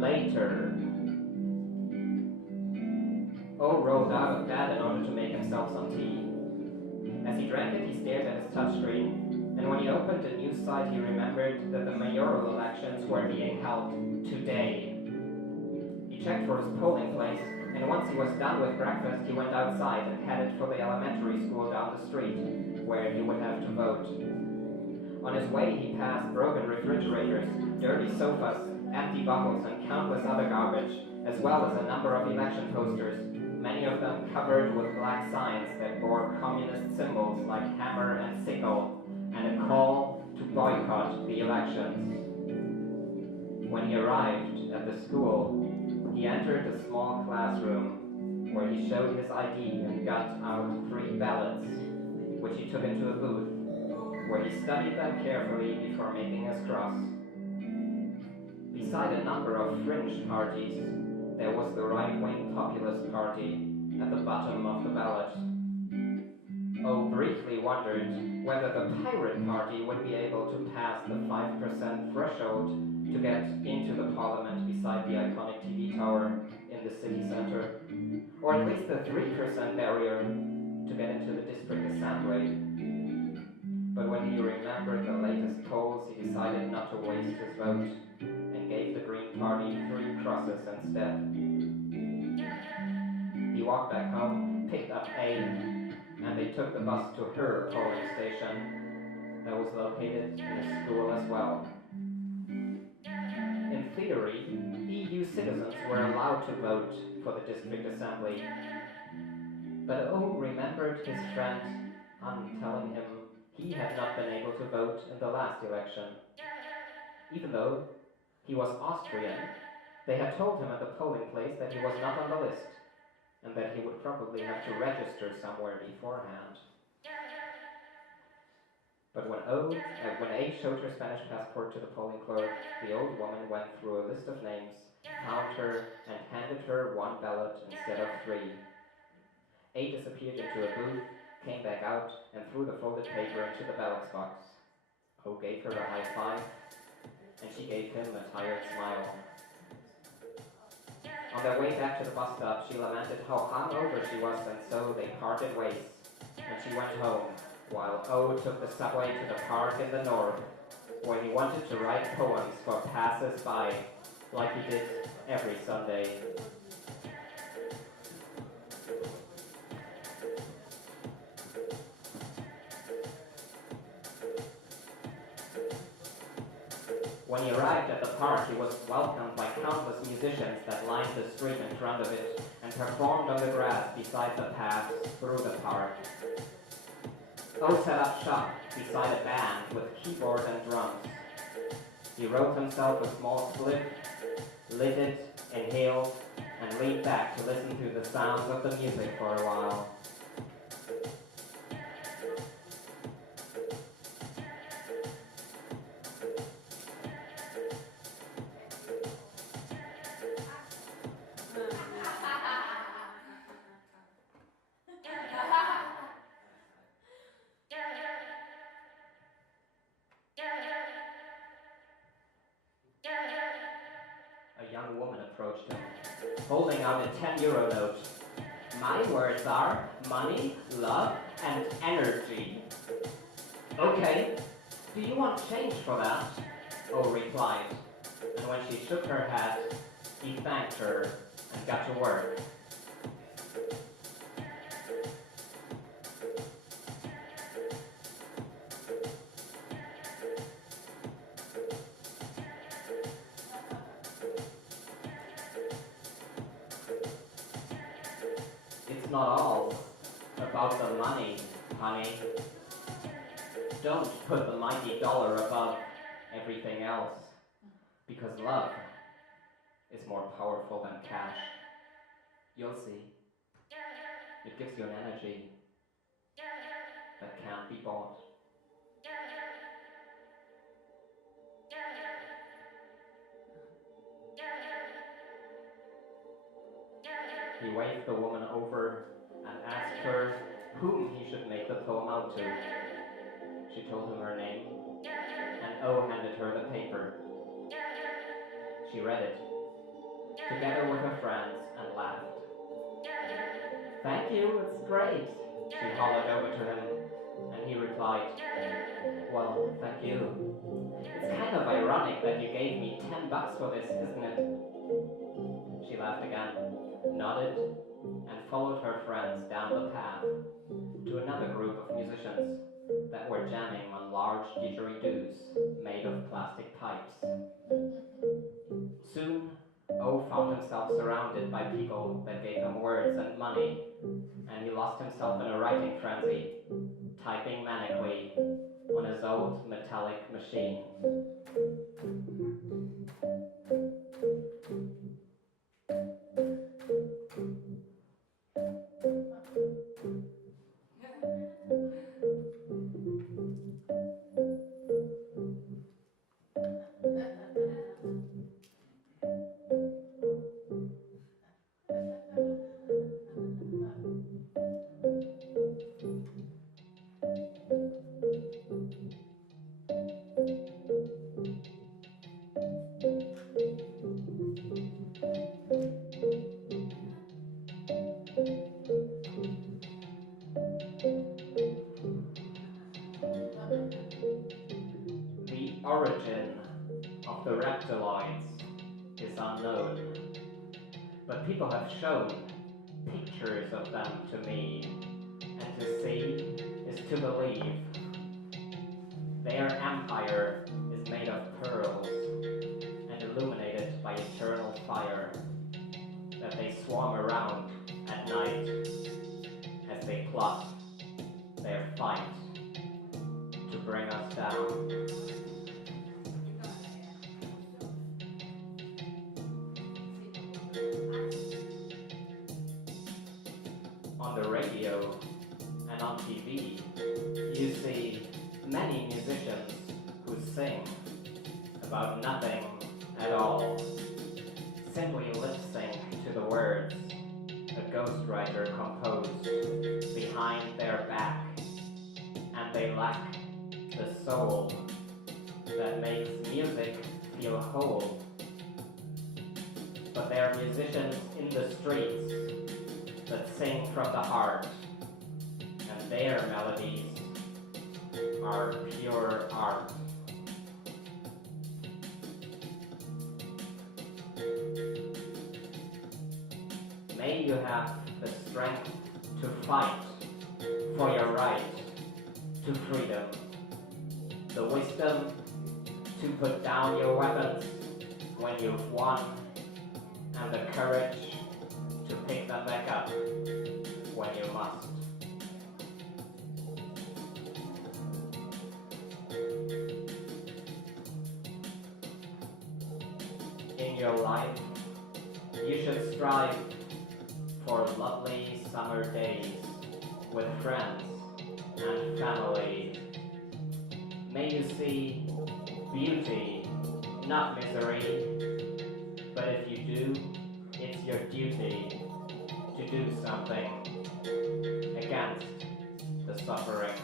Later. O rolled out of bed in order to make himself some tea. As he drank it, he stared at his touchscreen, and when he opened a news site, he remembered that the mayoral elections were being held today. He checked for his polling place, and once he was done with breakfast, he went outside and headed for the elementary school down the street, where he would have to vote. On his way, he passed broken refrigerators, dirty sofas, empty bottles, and countless other garbage, as well as a number of election posters, many of them covered with black signs that bore communist symbols like hammer and sickle, and a call to boycott the elections. When he arrived at the school, he entered a small classroom where he showed his ID and got out 3 ballots, which he took into a booth, where he studied them carefully before making his cross. Beside a number of fringe parties, there was the right-wing Populist Party at the bottom of the ballot. O briefly wondered whether the Pirate Party would be able to pass the 5% threshold to get into the parliament beside the iconic TV tower in the city center, or at least the 3% barrier to get into the district assembly. But when he remembered the latest polls, he decided not to waste his vote and gave the Green Party 3 crosses instead. He walked back home, picked up A, and they took the bus to her polling station that was located in a school as well. In theory, EU citizens were allowed to vote for the district assembly, but O remembered his friend Anne telling him he had not been able to vote in the last election. Even though he was Austrian, they had told him at the polling place that he was not on the list, and that he would probably have to register somewhere beforehand. But when A showed her Spanish passport to the polling clerk, the old woman went through a list of names, found her, and handed her 1 ballot instead of 3. A disappeared into a booth, came back out, and threw the folded paper into the ballot box. O gave her a high five, and she gave him a tired smile. On their way back to the bus stop, she lamented how hungover she was, and so they parted ways, and she went home, while O took the subway to the park in the north, where he wanted to write poems for passers-by, like he did every Sunday. When he arrived at the park, he was welcomed by countless musicians that lined the street in front of it and performed on the grass beside the paths through the park. O set up shop beside a band with keyboard and drums. He wrote himself a small slip, lit it, inhaled, and leaned back to listen to the sounds of the music for a while. A young woman approached him, holding out a 10-euro note. My words are money, love, and energy. Okay, do you want change for that? O replied, and when she shook her head, he thanked her and got to work. It's not all about the money, honey. Don't put the mighty dollar above everything else, because love is more powerful than cash. You'll see. It gives you an energy that can't be bought. He waved the woman over and asked her whom he should make the poem out to. She told him her name, and O handed her the paper. She read it together with her friends, and laughed. Thank you, it's great, she hollered over to him, and he replied, well, thank you. It's kind of ironic that you gave me $10 for this, isn't it? She laughed again, nodded, and followed her friends down the path to another group of musicians that were jamming on large didgeridoos made of plastic pipes. Soon, O found himself surrounded by people that gave him words and money, and he lost himself in a writing frenzy, typing manically on his old metallic machine. The origin of the reptiloids is unknown, but people have shown pictures of them to me, and to see is to believe. Their empire is made of pearls and illuminated by eternal fire, that they swarm around at night as they plot their fight to bring us down. On the radio and on TV, you see many musicians who sing about nothing at all, simply lip sync to the words a ghostwriter composed behind their back, and they lack the soul that makes music feel whole. But they're musicians in the streets that sing from the heart, and their melodies are pure art. May you have the strength to fight for your right to freedom, the wisdom to put down your weapons when you've won, and the courage to pick them back up when you must. In your life, you should strive for lovely summer days with friends and family. May you see beauty, not misery, but if you do, it's your duty to do something against the suffering.